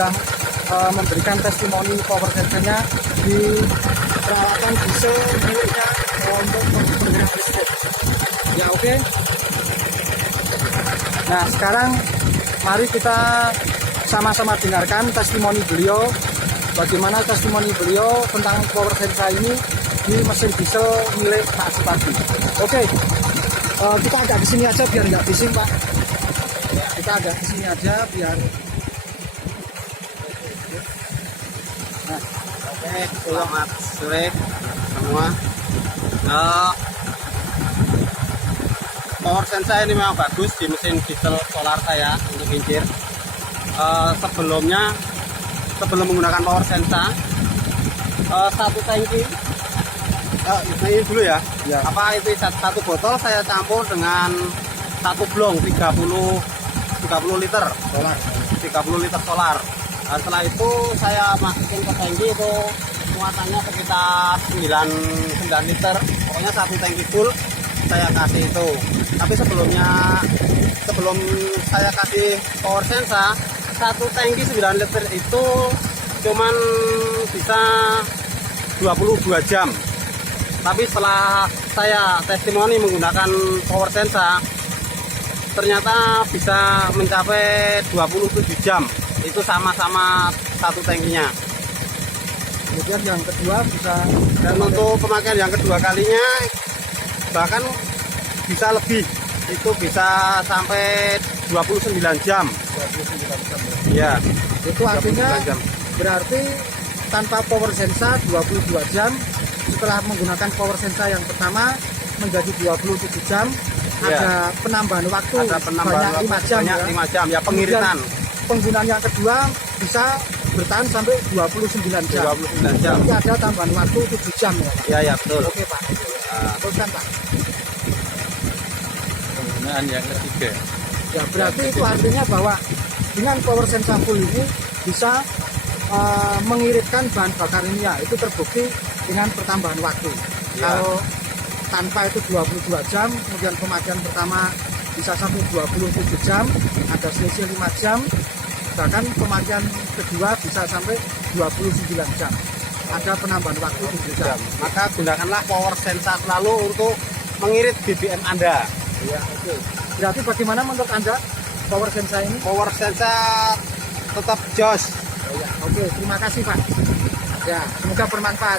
sudah memberikan testimoni power sense-nya di peralatan diesel miliknya untuk penggunaan listrik. Ya, oke. Nah, sekarang mari kita sama-sama dengarkan testimoni beliau, bagaimana testimoni beliau tentang power sense ini di mesin diesel milik Pak Supardi. Oke, kita agak di sini aja biar nggak bising, Pak. Kita agak di sini aja biar. Nah, oke, selamat sore semua. Power sense ini memang bagus di mesin diesel solar saya untuk kincir. Sebelum menggunakan power sense, satu tangki ini dulu ya. Apa itu satu botol saya campur dengan satu blong 30 liter solar. 30 liter solar. Setelah itu saya masukin ke tangki itu muatannya sekitar 9 liter. Pokoknya satu tangki full saya kasih itu. Tapi sebelum saya kasih power sense, satu tangki 9 liter itu cuman bisa 22 jam. Tapi setelah saya testimoni menggunakan power sense, ternyata bisa mencapai 27 jam. Itu sama-sama satu tangkinya. kemudian yang kedua bisa, dan untuk pemakaian yang kedua kalinya bahkan bisa lebih, itu bisa sampai 29 jam. 29 jam Ya, itu artinya jam. berarti tanpa power sense 22 jam, setelah menggunakan power sense yang pertama menjadi 27 jam. Ya. Ada penambahan waktu, waktu 5 jam, banyak, ya. 5 jam ya, pengiritan. Kemudian penggunaan yang kedua bisa bertahan sampai 29 jam. 29 jam. Jadi ada tambahan waktu 7 jam ya, Pak? Ya, betul. Oke, Pak. Teruskan, Pak. Penggunaan yang ketiga. Ya, berarti itu artinya bahwa dengan power sense full ini bisa mengiritkan bahan bakar minyak. Itu terbukti dengan pertambahan waktu. Ya. Kalau tanpa itu 22 jam, kemudian pemakaian pertama bisa sampai 27 jam, ada selisih 5 jam, bahkan pemakaian kedua bisa sampai 29 jam. Ada penambahan waktu 7 jam. Maka gunakanlah power sense selalu untuk mengirit BBM Anda. Ya, oke. Berarti bagaimana menurut Anda power sense ini? Power sense tetap jos. Oh, ya. Oke, terima kasih, Pak. Ya, semoga bermanfaat.